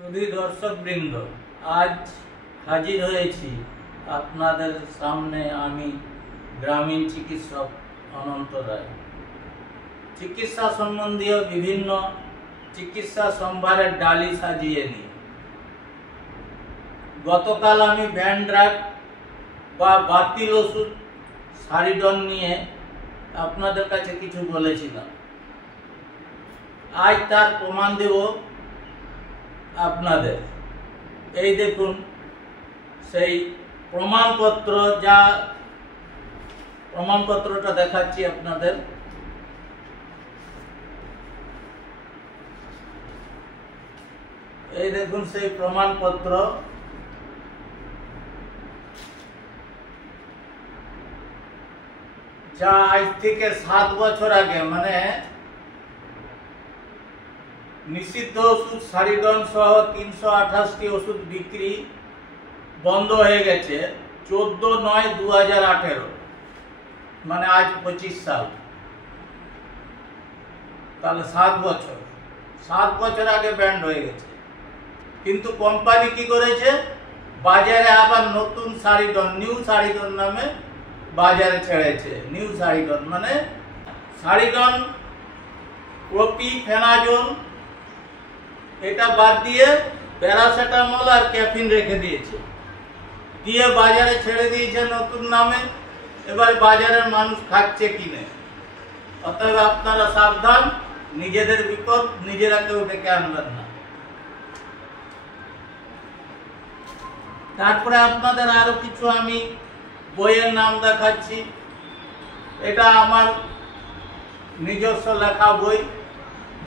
সুধী দর্শকবৃন্দ, আজ হাজির হয়েছি আপনাদের সামনে আমি গ্রামীণ চিকিৎসক অনন্ত রায়। চিকিৎসা সম্বন্ধীয় বিভিন্ন চিকিৎসা সম্ভারের ডালি সাজিয়ে নিই। গতকাল আমি ব্যান্ড ড্রাগ বা বাতিল ওষুধ সারিডন নিয়ে আপনাদের কাছে কিছু বলেছিলাম। আজ তার প্রমাণ দেব আপনাদের। এই দেখুন সেই প্রমাণপত্র, যা প্রমাণপত্রটা দেখাচ্ছি আপনাদের। এই দেখুন সেই প্রমাণপত্র। যা আজ থেকে 7 বছর আগে, মানে নিষিদ্ধ ওষুধ সারিডন সহ 328টি ওষুধ বিক্রি বন্ধ হয়ে গেছে 14/9/2018, মানে আজ 25 সাল। তাহলে 7 বছর আগে ব্যান্ড হয়ে গেছে। কিন্তু কোম্পানি কি করেছে, বাজারে আবার নতুন সারিডন, নিউ সারিডন নামে বাজারে ছেড়েছে। নিউ সারিডন মানে সারিডন, প্রোপিফেনাজোন এটা বাদ দিয়ে প্যারাসিটামল আর ক্যাফিন রেখে দিয়েছে, দিয়ে বাজারে ছেড়ে দিয়েছে নতুন নামে। এবার বাজারের মানুষ খাচ্ছে কিনে। অতএব আপনারা সাবধান, নিজেদের বিপদ নিজেরা কেউ ডেকে আনবেন না। তারপরে আপনাদের আরো কিছু আমি বইয়ের নাম দেখাচ্ছি। এটা আমার নিজস্ব লেখা বই।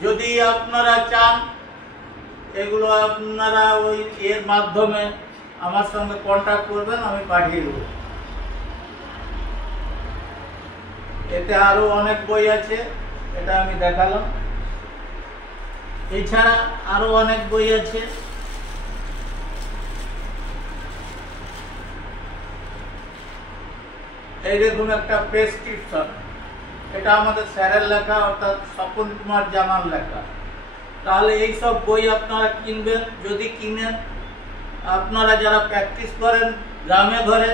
যদি আপনারা চান, এগুলো আপনারা ওই এর মাধ্যমে আমার সঙ্গে কন্ট্যাক্ট করবেন, আমি পাঠিয়ে দেব। এতে আরো অনেক বই আছে, এটা আমি দেখালাম। এছাড়া আরো অনেক বই আছে। এই দেখুন একটা প্রেসক্রিপশন, এটা আমাদের স্যারের লেখা, অর্থাৎ স্বপন কুমার জানার লেখা। তাহলে এই সব বই আপনারা কিনবেন। যদি কিনেন, আপনারা যারা প্র্যাকটিস করেন গ্রামে ঘরে,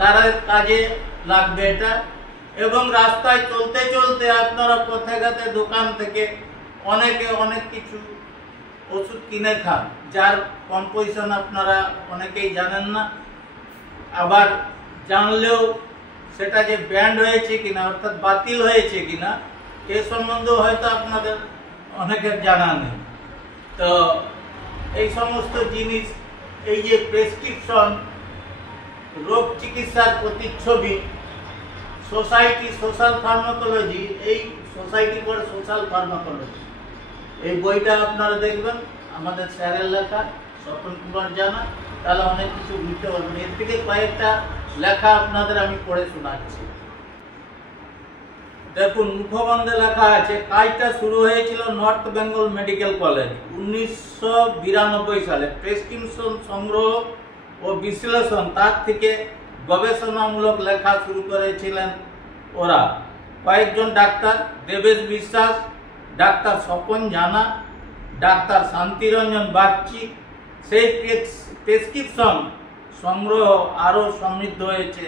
তারা কাজে লাগবে এটা। এবং রাস্তায় চলতে চলতে আপনারা পথে ঘাটে দোকান থেকে অনেকে অনেক কিছু ওষুধ কিনে খান, যার কম্পোজিশন আপনারা অনেকেই জানেন না। আবার জানলেও সেটা যে ব্যান্ড হয়েছে কিনা, অর্থাৎ বাতিল হয়েছে কিনা, এ সম্বন্ধেও হয়তো আপনাদের অনেকের জানা নেই। তো এই সমস্ত জিনিস, এই যে প্রেসক্রিপশন, রোগ চিকিৎসার প্রতিচ্ছবি, সোসাইটি সোশ্যাল ফার্মাকোলজি, এই সোসাইটি ফর সোশ্যাল ফার্মাকোলজি, এই বইটা আপনারা দেখবেন, আমাদের স্যারের লেখা, স্বপন কুমার জানা। তাহলে অনেক কিছু বুঝতে পারবেন। এর থেকে কয়েকটা লেখা আপনাদের আমি পড়ে শোনাচ্ছি। দেখুন, মুখবন্ধে লেখা আছে, কাজটা শুরু হয়েছিল নর্থ বেঙ্গল মেডিকেল কলেজ 1992 সালে। প্রেসক্রিপশন সংগ্রহ ও বিশ্লেষণ, তার থেকে গবেষণামূলক লেখা শুরু করেছিলেন ওরা। কয়েকজন ডাক্তার, দেবেশ বিশ্বাস, ডাক্তার স্বপন জানা, ডাক্তার শান্তিরঞ্জন বাগচি। সেই প্রেসক্রিপশন সংগ্রহ আরও সমৃদ্ধ হয়েছে।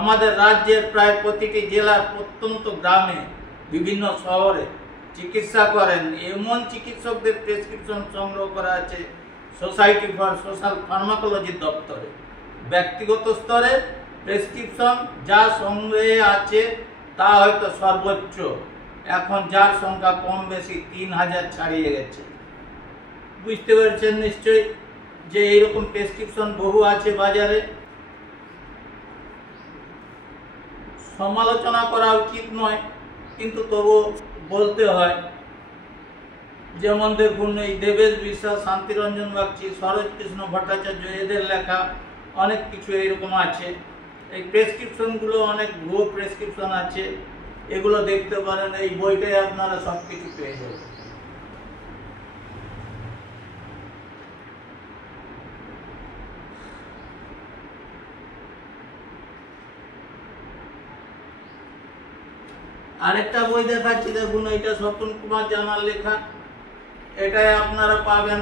আমাদের রাজ্যের প্রায় প্রতিটি জেলার প্রত্যন্ত গ্রামে, বিভিন্ন শহরে চিকিৎসা করেন এমন চিকিৎসকদের প্রেসক্রিপশন সংগ্রহ করা আছে সোসাইটি ফর সোশ্যাল ফার্মাকোলজি দপ্তরে। ব্যক্তিগত স্তরে প্রেসক্রিপশন যা সংগ্রহে আছে তা হয়তো সর্বোচ্চ, এখন যার সংখ্যা কম বেশি 3000 ছাড়িয়ে গেছে। বুঝতে পারছেন নিশ্চয়ই যে এইরকম প্রেসক্রিপশন বহু আছে বাজারে। সমালোচনা করা উচিত নয়, কিন্তু তবু বলতে হয়। যেমন দেখুন, এই দেবেশ বিশ্বাস, শান্তিরঞ্জন বাগচি, সরোজ কৃষ্ণ ভট্টাচার্য, এদের লেখা অনেক কিছু এইরকম আছে। এই প্রেসক্রিপশনগুলো অনেক ভুয়ো প্রেসক্রিপশন আছে, এগুলো দেখতে পারেন। এই বইটায় আপনারা সব কিছু পেয়ে যাবেন। আরেকটা বই দেখাচ্ছি, দেখুন, এটা স্বপন কুমার জানার লেখা। এটাই আপনারা পাবেন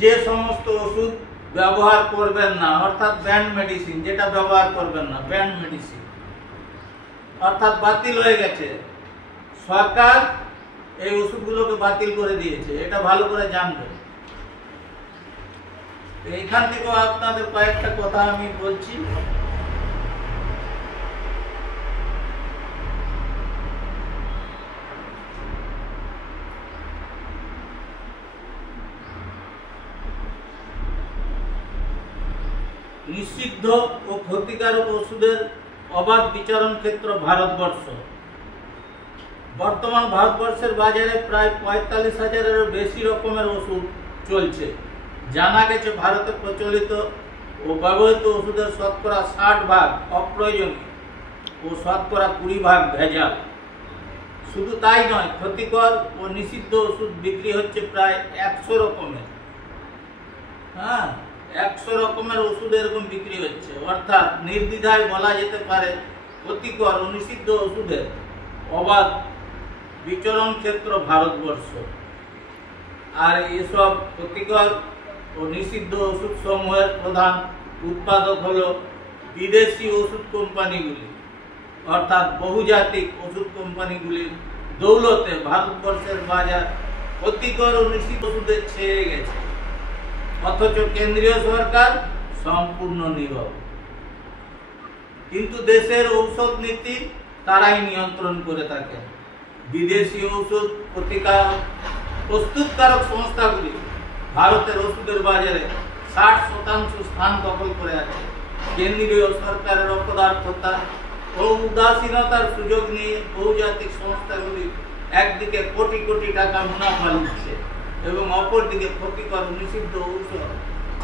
যে সমস্ত ওষুধ ব্যবহার করবেন না, অর্থাৎ ব্যান্ড মেডিসিন, যেটা ব্যবহার করবেন না ব্যান্ড মেডিসিন অর্থাৎ বাতিল হয়ে গেছে। সরকার এই ওষুধগুলোকে বাতিল করে দিয়েছে, এটা ভালো করে জানবেন। এইখান থেকেও আপনাদের কয়েকটা কথা আমি বলছি। নিষিদ্ধ ও ক্ষতিকারক ওষুধের অবাধ বিচরণ ক্ষেত্র ভারতবর্ষ। বর্তমান ভারতবর্ষের বাজারে প্রায় ৪৫,০০০-এরও বেশি রকমের ওষুধ চলছে। জানা গেছে ভারতে প্রচলিত ও ব্যবহৃত ওষুধের শতকরা ৬০% অপ্রয়োজনীয় ও শতকরা ২০% ভেজাল। শুধু তাই নয়, ক্ষতিকর ও নিষিদ্ধ ওষুধ বিক্রি হচ্ছে প্রায় ১০০ রকমের। ১০০ রকমের ওষুধ এরকম বিক্রি হচ্ছে। অর্থাৎ নির্দ্বিধায় বলা যেতে পারে ক্ষতিকর ও নিষিদ্ধ ওষুধের অবাধ বিচরণ ক্ষেত্র ভারতবর্ষ। আর এসব ক্ষতিকর ও নিষিদ্ধ ওষুধ সমূহের প্রধান উৎপাদক হল বিদেশি ওষুধ কোম্পানিগুলি, অর্থাৎ বহুজাতিক ওষুধ কোম্পানিগুলির দৌলতে ভারতবর্ষের বাজার ক্ষতিকর ও নিষিদ্ধ ওষুধে ছেয়ে গেছে, অথচ কেন্দ্রীয় সরকার সম্পূর্ণ নীরব। কিন্তু দেশের ঔষধ নীতি তারাই নিয়ন্ত্রণ করে থাকে। বিদেশি ওষুধ প্রস্তুতকারক সংস্থাগুলি ভারতের ওষুধের বাজারে ৬০% স্থান দখল করে আছে। কেন্দ্রীয় সরকারের অপদার্থতা ও উদাসীনতার সুযোগ নিয়ে বহুজাতিক সংস্থাগুলি একদিকে কোটি কোটি টাকা মুনাফা লুটছে এবং অপরদিকে ক্ষতিকর নিষিদ্ধ ঔষধ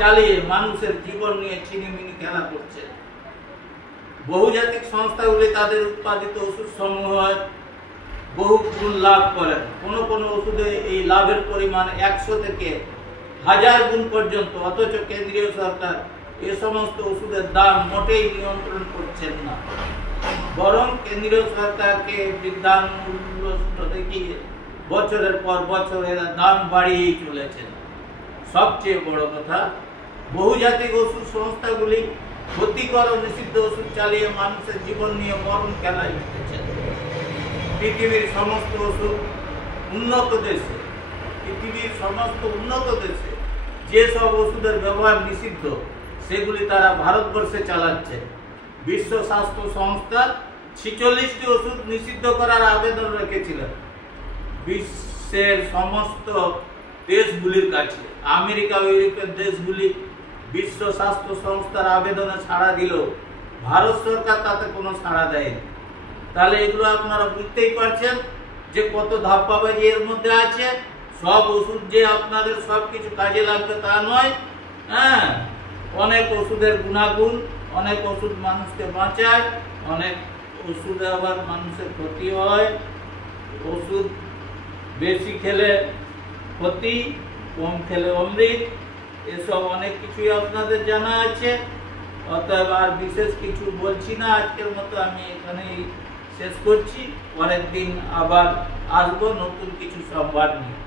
চালিয়ে মানুষের জীবন নিয়ে ছিনিমিনি খেলা করছে। বহুজাতিক সংস্থাগুলি তাদের উৎপাদিত ওষুধ সমূহের বহু গুণ লাভ করেন। কোনো কোনো ওষুধে এই লাভের পরিমাণ ১০০ থেকে ১০০০ গুণ পর্যন্ত, অথচ কেন্দ্রীয় সরকার এ সমস্ত ওষুধের দাম মোটেই নিয়ন্ত্রণ করছেন না, বরং কেন্দ্রীয় সরকারকে বৃদ্ধামূল্য দেখিয়ে বছরের পর বছর এরা দাম বাড়িয়েই চলেছেন। সবচেয়ে বড় কথা, বহুজাতিক ওষুধ সংস্থাগুলি ক্ষতিকর ও নিষিদ্ধ ওষুধ চালিয়ে মানুষের জীবন নিয়ে মরণ খেলায় জিতেছে। পৃথিবীর সমস্ত উন্নত দেশে যেসব ওষুধের ব্যবহার নিষিদ্ধ সেগুলি তারা ভারতবর্ষে চালাচ্ছে। বিশ্ব স্বাস্থ্য সংস্থা ৪৬টি ওষুধ নিষিদ্ধ করার আবেদন রেখেছিলেন বিশ্বের সমস্ত দেশগুলির কাছে। আমেরিকা ও ইউরোপের দেশগুলি বিশ্ব স্বাস্থ্য সংস্থার আবেদনে সাড়া দিলেও ভারত সরকার তাতে কোনো সাড়া দেয়নি। তাহলে এগুলো আপনারা বুঝতেই পারছেন যে কত ধাপ্পাবাজি এর মধ্যে আছে। সব ওষুধ যে আপনাদের সব কিছু কাজে লাগবে তা নয়। অনেক ওষুধের গুণাগুণ, অনেক ওষুধ মানুষকে বাঁচায়, অনেক ওষুধে আবার মানুষের ক্ষতি হয়। ওষুধ বেশি খেলে ক্ষতি, কম খেলে অমৃত, এসব অনেক কিছুই আপনাদের জানা আছে। অতএব আর বিশেষ কিছু বলছি না, আজকের মতো আমি এখানেই শেষ করছি। পরের দিন আবার আসবো নতুন কিছু সংবাদ নিয়ে।